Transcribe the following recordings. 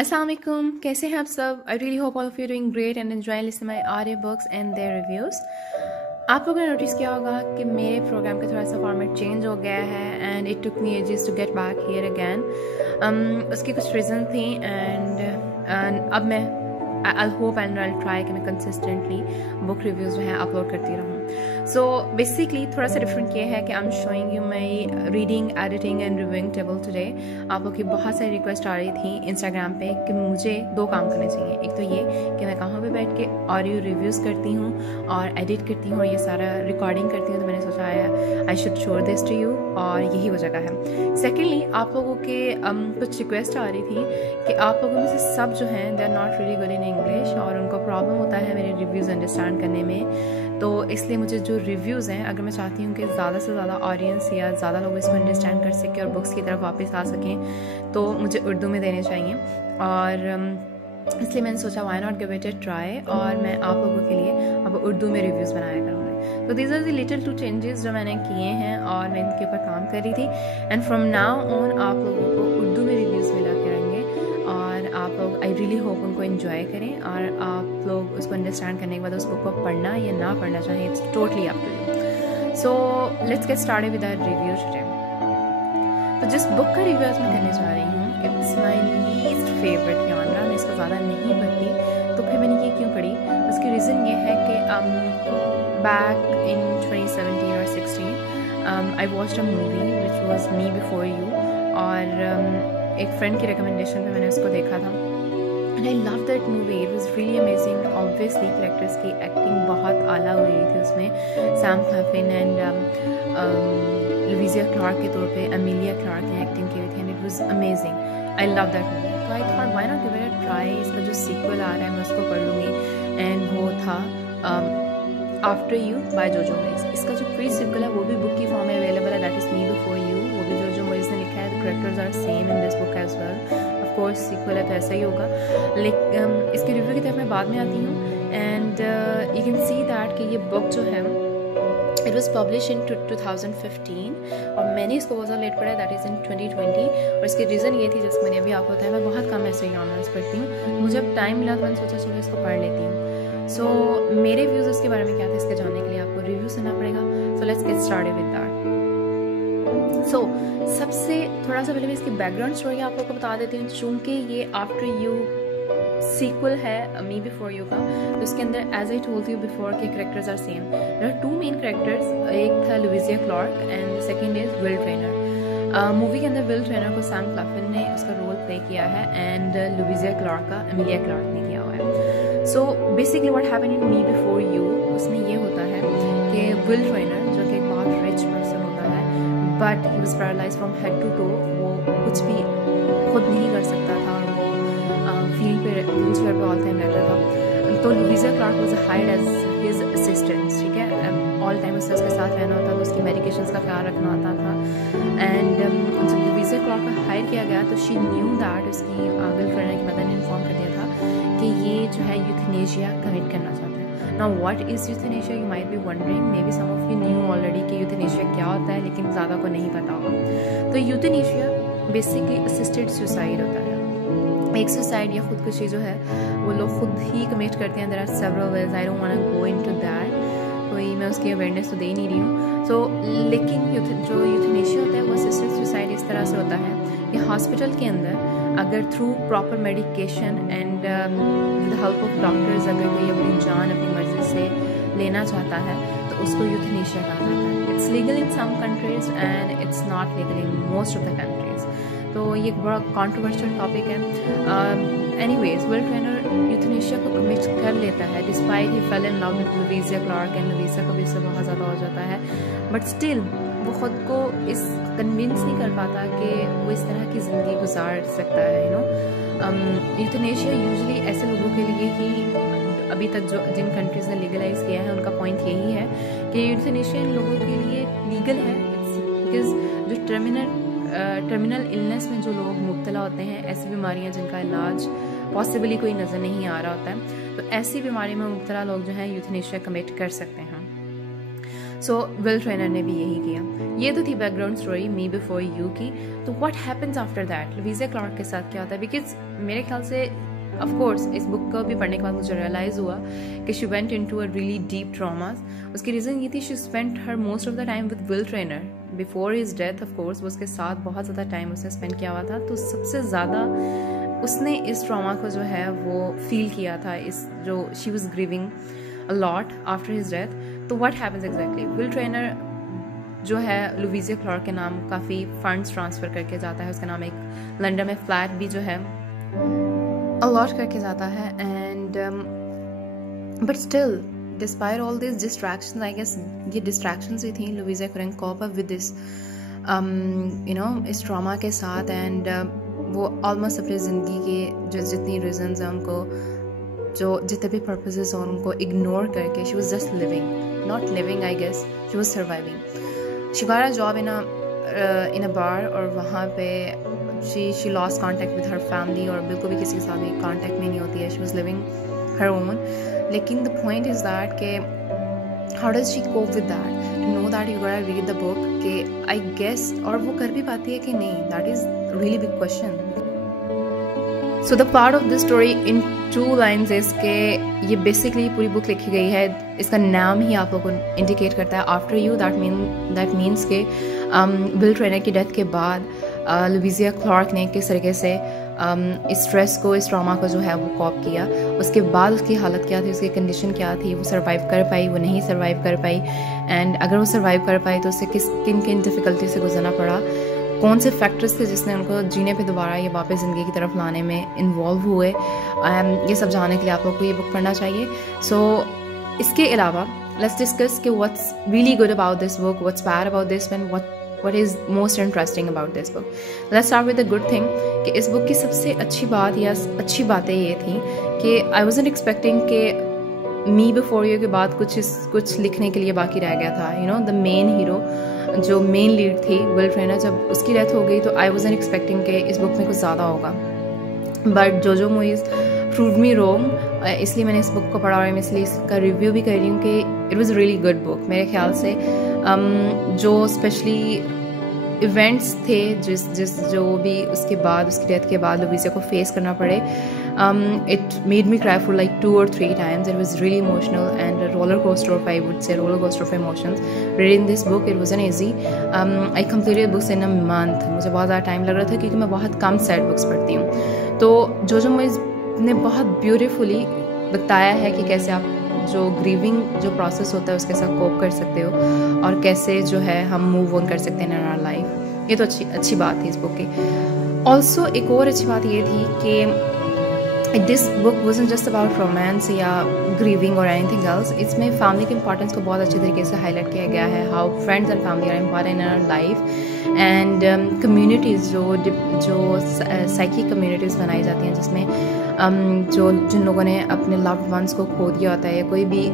अस्सलाम वालेकुम, कैसे हैं आप सब। I really hope all of you doing great and enjoying listening my audio books and their reviews. आप लोगों ने नोटिस किया होगा कि मेरे प्रोग्राम का थोड़ा सा फॉर्मेट चेंज हो गया है and it took me ages to get back here again. उसकी कुछ रीज़न थी एंड अब मैं I hope and I try कि मैं कंसिस्टेंटली बुक रिव्यूज़ जो हैं अपलोड करती रहूँ। सो बेसिकली थोड़ा सा डिफरेंट ये है कि I am showing you my reading, editing and reviewing table today. आप लोग की बहुत सारी रिक्वेस्ट आ रही थी इंस्टाग्राम पे कि मुझे दो काम करने चाहिए। एक तो ये कि मैं कहाँ पे बैठ के ऑडियो रिव्यूज़ करती हूँ और एडिट करती हूँ और ये सारा रिकॉर्डिंग करती हूँ, तो मैंने सोचा I should show this to you और यही वो जगह है। सेकेंडली आप लोगों के कुछ रिक्वेस्ट आ रही थी कि आप लोगों में से सब जो हैं they are not really good in English और उनको प्रॉब्लम होता है मेरे रिव्यूज़ अंडरस्टैंड करने में। तो इसलिए मुझे जो रिव्यूज़ हैं, अगर मैं चाहती हूँ कि ज़्यादा से ज़्यादा ऑडियंस या ज़्यादा लोग इसको अंडरस्टैंड कर सकें और बुक्स की तरफ वापस आ सकें, तो मुझे उर्दू में देने चाहिए। और इसलिए मैंने सोचा why not give it a try और मैं आप लोगों के लिए अब उर्दू में रिव्यूज़ बनाया करूँगी। तो these are the little two changes जो मैंने किए हैं और मैं इनके ऊपर काम कर रही थी एंड फ्रॉम नाउ ऑन आप लोगों को उर्दू में रिव्यूज़ मिला करेंगे और आप लोग आई रियली होप उनको एंजॉय करें और आप लोग उसको अंडरस्टैंड करने के बाद उस बुक को पढ़ना या ना पढ़ना चाहें, it's totally up to you. So let's get started with our review today. तो जिस बुक का रिव्यू आज मैं करने जा रही हूँ, it's my least favourite genre. मैं इसको ज़्यादा नहीं पढ़ती, तो फिर मैंने ये क्यों पढ़ी? उसकी रीज़न ये है कि बैक इन 2017 और 16 I watched a movie which was me before you और एक फ्रेंड की रिकमेंडेशन पे मैंने उसको देखा था and I love that movie. It was really amazing. Obviously characters की एक्टिंग बहुत आला हुई थी उसमें। सैम क्लेफलिन एंड लुइसिया क्लार्क के तौर पे एमिलिया क्लार्क ने एक्टिंग की हुई थी and it was amazing. I love that movie. तो I thought why not give it a try. इसका जो सीक्वल आ रहा है मैं उसको पढ़ लूँगी एंड वो था आफ्टर यू बाय जोजो मोइज। इसका जो प्री सीक्वल है वो भी बुक की फॉर्म में अवेलेबल है, that is Me before You. वो भी जोजो मोइज ने लिखा है। The characters are same in this book as well. Of course sequel है तो ऐसा ही होगा, लेकिन इसके रिव्यू की तरफ मैं बाद में आती हूँ and you can see that कि ये बुक जो है इट वॉज पब्लिश इन 2015 और मैंने इसको बहुत ज़्यादा लेट पढ़ा है, दैट इज़ इन 2020। और इसकी रीज़न ये थी जैसे मैंने अभी आपको बताया मैं बहुत कम ऐसे जॉनर्स पढ़ती हूँ। मुझे अब टाइम मिला तो मैंने सोचा चलो इसको पढ़ लेती हूँ। सो मेरे व्यूज़ इसके बारे में क्या थे, इसके जानने के लिए आपको रिव्यू सुनना पड़ेगा। So let's get started with that. So सबसे थोड़ा सा पहले मैं इसकी बैकग्राउंड स्टोरी आप लोगों को बता देती हूँ। चूँकि ये आफ्टर यू सीक्वल है मी बिफोर यू का, तो इसके अंदर as I told you before के characters are same. There are two main characters, एक था Louisa Clark and the second is Will Traynor. Movie के अंदर विल ट्रेनर को सैम क्लेफलिन ने उसका रोल प्ले किया है एंड लुइसिया क्लार्क का एमिलिया क्लार्क ने किया हुआ है। So basically what happened in Me before You, उसमें ये होता है कि विल ट्रेनर जो कि एक बहुत रिच पर्सन होता है but he was paralysed from head to toe. वो कुछ भी खुद नहीं कर सकता था और वो फील्ड पे व्हील चेयर पे ऑल टाइम रहता था। तो Louisa Clark was hired as his assistant, ठीक है। ऑल टाइम उससे उसके साथ रहना होता था, उसकी मेडिकेशंस का ख्याल रखना होता था एंड जब लुइसिया क्लार्क को हायर किया गया तो शी न्यू दैट उसकी विल ट्रेनर की मदर ने इन्फॉर्म कर दिया था कि ये जो है यूथनेशिया कमिट करना चाहता है। Now what is euthanasia, you might be wondering, maybe some of you knew already कि यूथनेशिया क्या होता है, लेकिन ज़्यादा को नहीं पता होगा। तो यूथनेशिया बेसिकली असिस्टेड सुसाइड होता है। एक सुसाइड या खुदकुशी जो है वो लोग खुद ही कमिट करते हैं। There are several ways, I don't want to go into that, कोई मैं उसकी अवेयरनेस तो दे ही नहीं रही हूँ। सो लेकिन जो यूथनेशिया होता है वो असिस्टेड सुसाइड इस तरह से होता है कि हॉस्पिटल के अंदर अगर through proper medication and with help of doctors अगर कोई अपनी जान अपनी मर्जी से लेना चाहता है तो उसको यूथनेशिया कहा जाता है। It's legal in some countries and it's not legal in most of the countries. तो ये एक बड़ा कॉन्ट्रोवर्शियल टॉपिक है। एनीवेज विल ट्रेनर यूथनेशिया को कमिट कर लेता है despite he fell in love with Louisa Clark and Louisa को भी इससे बहुत ज़्यादा हो जाता है, बट स्टिल वो ख़ुद को इस कन्विंस नहीं कर पाता कि वो इस तरह की ज़िंदगी गुजार सकता है। यू नो यूथनेशिया यूजुअली ऐसे लोगों के लिए ही अभी तक जो जिन कंट्रीज़ ने लीगलाइज किया है उनका पॉइंट यही है कि यूथनेशिया इन लोगों के लिए लीगल है। इट्स बिकॉज जो टर्मिनल इलनेस में जो लोग मुब्तला होते हैं, ऐसी बीमारियां जिनका इलाज पॉसिबली कोई नज़र नहीं आ रहा होता है, तो ऐसी बीमारी में मुब्तला लोग जो हैं यूथनेशिया कमिट कर सकते हैं। सो विल ट्रेनर ने भी यही किया। ये तो थी background story me before you की। तो what happens after that, Louisa Clark के साथ क्या होता है, बिकॉज मेरे ख्याल से ऑफ कोर्स इस बुक को भी पढ़ने के बाद मुझे रियलाइज हुआ कि she went into a really deep traumas. उसकी रीज़न ये थी, she spent her most of the time with will trainer before his death. Of course वो उसके साथ बहुत ज़्यादा टाइम उसने स्पेंड किया हुआ था, तो सबसे ज़्यादा उसने इस ट्रॉमा को जो है वो फील किया था, इस जो she was grieving a lot after his death. तो what happens exactly, Will Traynor जो है लुइजा क्लार्क के नाम काफ़ी फंड्स ट्रांसफ़र करके जाता है, उसके नाम एक लंदन में फ्लैट भी जो है अलॉट करके जाता है। And but still despite all this distractions, I guess ये डिस्ट्रैक्शंस ही थी, Louisa couldn't cope up with this you know इस ट्रॉमा के साथ। एंड वो ऑलमोस्ट अपनी ज़िंदगी के जो जितनी रीजंस हैं उनको, जो जितने भी पर्पसेस हैं उनको इग्नोर करके she was just living, not living I guess, she was surviving. She got a job in a bar, और वहाँ पे she lost contact with her family, और बिल्कुल भी किसी के साथ भी कॉन्टैक्ट में नहीं होती है, she was living her own. लेकिन द पॉइंट इज़ दैट के how does she cope with that, to know that you gotta read the book कि आई गेस, और वो कर भी पाती है कि नहीं, that is really big question. So the part of this story in 2 lines is के ये बेसिकली पूरी बुक लिखी गई है, इसका नाम ही आप लोगों को इंडिकेट करता है, आफ्टर यू। दैट मीन्स के विल ट्रेनर की डेथ के बाद लुइजा क्लार्क ने किस तरीके से इस स्ट्रेस को, इस ट्रॉमा को जो है वो कॉप किया। उसके बाद उसकी हालत क्या थी, उसकी कंडीशन क्या थी, वो सर्वाइव कर पाई, वो नहीं सर्वाइव कर पाई, एंड अगर वो सर्वाइव कर पाई तो उसे किन किन डिफ़िकल्टी से गुजरना पड़ा, कौन से फैक्टर्स थे जिसने उनको जीने पे दोबारा ये वापस ज़िंदगी की तरफ लाने में इन्वॉल्व हुए। ये सब जानने के लिए आप लोग को ये बुक पढ़ना चाहिए। सो इसके अलावा लेट्स डिस्कस कि what's really good about this book, what's bad about this one, what is most interesting about this book. Let's start with the good thing कि इस बुक की सबसे अच्छी बात या अच्छी बातें ये थी कि I wasn't expecting कि मी बिफोर यू के बाद कुछ लिखने के लिए बाकी रह गया था। You know the main hero, जो मेन लीड थी विल ट्रेनर, जब उसकी डेथ हो गई तो I wasn't expecting कि इस बुक में कुछ ज़्यादा होगा, बट जो मूवीज़ प्रूव मी रोंग, इसलिए मैंने इस बुक को पढ़ा और मैं इसलिए इसका रिव्यू भी कर रही हूँ कि it was really good book. मेरे ख्याल से जो स्पेशली इवेंट्स थे जो भी उसके बाद, उसकी डेथ के बाद लुइजा को फेस करना पड़े, it made me cry for like 2 or 3 times. It was really emotional and a roller coaster of, I would say, roller coaster of emotions. Reading this book, it wasn't easy. I completed books in a month. मुझे बहुत ज़्यादा time लग रहा था क्योंकि मैं बहुत कम sad books पढ़ती हूँ। तो जो मूवीज़ ने बहुत ब्यूटीफुली बताया है कि कैसे आप जो ग्रीविंग जो प्रोसेस होता है उसके साथ कोप कर सकते हो, और कैसे जो है हम मूव ऑन कर सकते हैं इन आवर लाइफ। ये तो अच्छी बात थी इस बुक की। ऑल्सो एक और अच्छी बात ये थी कि this book wasn't just about romance या ग्रीविंग और एनीथिंग एल्स। इसमें फैमिली के इंपॉर्टेंस को बहुत अच्छे तरीके से हाईलाइट किया गया है, how friends and family are important in our life, and communities जो साइकिक कम्युनिटीज़ बनाई जाती हैं, जिसमें जिन लोगों ने अपने लव्ड वंस को खो दिया होता है, या कोई भी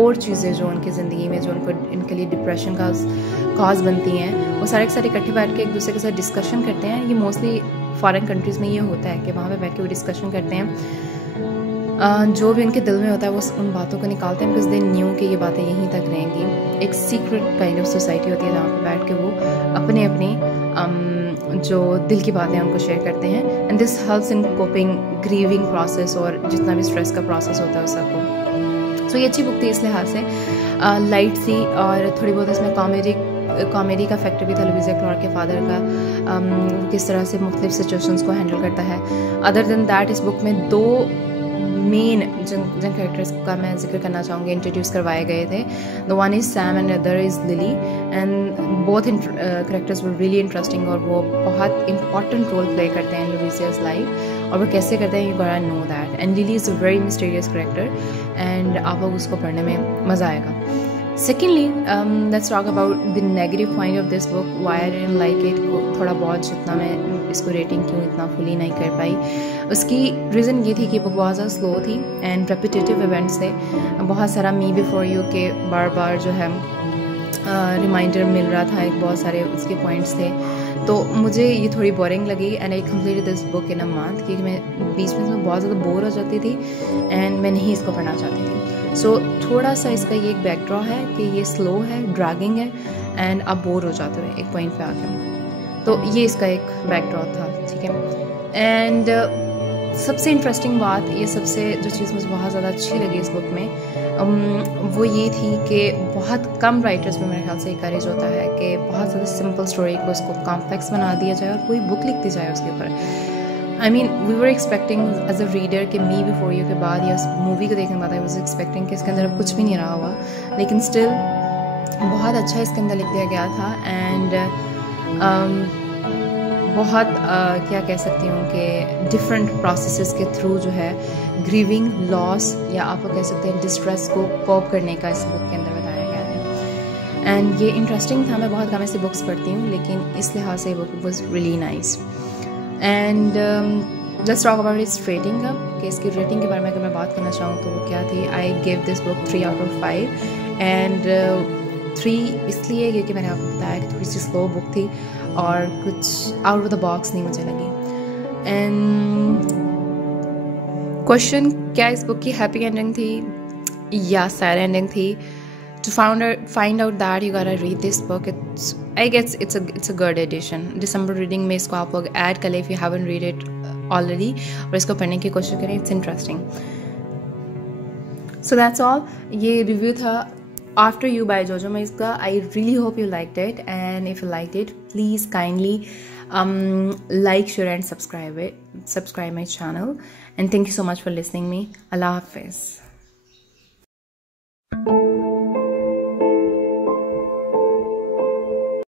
और चीज़ें जो उनकी ज़िंदगी में जो इनके लिए डिप्रेशन का कॉज बनती हैं, वो सारे के सारे इकट्ठे बैठ के एक दूसरे के साथ डिस्कशन करते हैं। ये मोस्टली फॉरेन कंट्रीज़ में ये होता है कि वहाँ पे बैठ के वो डिस्कशन करते हैं, जो भी उनके दिल में होता है वो उन बातों को निकालते हैं, बिकॉज दे न्यू कि ये बातें यहीं तक रहेंगी। एक सीक्रेट काइंड ऑफ सोसाइटी होती है जहाँ पे बैठ के वो अपने जो दिल की बातें उनको शेयर करते हैं, and this helps in coping grieving process और जितना भी स्ट्रेस का प्रोसेस होता है उस सबको। सो ये अच्छी बुक थी इस लिहाज से, लाइट सी, और थोड़ी बहुत इसमें कॉमेडी का फैक्टर भी था लुइजा क्लार्क के फादर का, किस तरह से मुख्तलिफ सिचुएशंस को हैंडल करता है। अदर देन दैट इस बुक में 2 मेन जिन कैरेक्टर्स का मैं जिक्र करना चाहूँगी इंट्रोड्यूस करवाए गए थे। The one is Sam and other is lily, and both characters were really interesting, और वो बहुत इंपॉर्टेंट रोल प्ले करते हैं लुइजा's लाइफ, और वो कैसे करते हैं यू गोटा know that. And lily is a very mysterious character, and आप लोग उसको पढ़ने में मज़ा आएगा। Secondly, let's talk about the negative point of this book, why I didn't like it. थोड़ा बहुत जितना मैं इसको रेटिंग क्यों इतना फुली नहीं कर पाई, उसकी रीज़न ये थी कि बुक बहुत ज़्यादा स्लो थी एंड रेपिटेटिव इवेंट्स थे। बहुत सारा मी बिफोर यू के बार बार जो है रिमाइंडर मिल रहा था, एक बहुत सारे उसके पॉइंट्स थे, तो मुझे ये थोड़ी बोरिंग लगी। And I completed this book in a month, क्योंकि मैं बीच में बहुत ज़्यादा बोर हो जाती थी एंड मैं नहीं इसको पढ़ना चाहती थी। सो थोड़ा सा इसका ये एक बैकड्रॉ है कि ये स्लो है, ड्रैगिंग है, एंड आप बोर हो जाते हो एक पॉइंट पे आके। तो ये इसका एक बैकड्रॉ था, ठीक है। एंड सबसे इंटरेस्टिंग बात, ये सबसे जो चीज़ मुझे बहुत ज़्यादा अच्छी लगी इस बुक में, वो ये थी कि बहुत कम राइटर्स में मेरे ख्याल से करेज होता है कि बहुत ज़्यादा सिंपल स्टोरी को उसको कॉम्प्लेक्स बना दिया जाए और कोई बुक लिख दी जाए उसके ऊपर। I mean we were expecting as a reader कि मी बिफोर यू के बाद या उस मूवी को देखने के बाद आई वॉज एक्सपेक्टिंग कि इसके अंदर अब कुछ भी नहीं रहा हुआ, लेकिन स्टिल बहुत अच्छा इसके अंदर लिख दिया गया था। एंड बहुत क्या कह सकती हूँ कि डिफरेंट प्रोसेसेस के थ्रू जो है ग्रीविंग, लॉस या आप कह सकते हैं डिस्ट्रेस को कोप करने का इस बुक के अंदर बताया गया है। एंड ये इंटरेस्टिंग था। मैं बहुत कम ऐसी बुक्स पढ़ती हूँ, लेकिन इस लिहाज से book was really nice. And let's talk about it's rating. अब कि इसकी रेटिंग के बारे में अगर मैं बात करना चाहूँ तो वो क्या थी, I give this book 3 out of 5। And 3 इसलिए क्योंकि मैंने आपको बताया कि थोड़ी सी स्लो बुक थी और कुछ आउट ऑफ द बॉक्स नहीं मुझे लगी। एंड क्वेश्चन, क्या इस बुक की हैप्पी एंडिंग थी या सैड एंडिंग थी? To find out that you gotta read this book. I guess it's a good edition. December reading में इसको आप लोग ऐड कर लें if you haven't read it already, और इसको पढ़ने की कोशिश करें। It's interesting. So that's all. ये रिव्यू था After You by Jojo Moyes. I really hope you liked it, and if you liked it, please kindly like, share and subscribe my channel. And thank you so much for listening me. Allah Hafiz.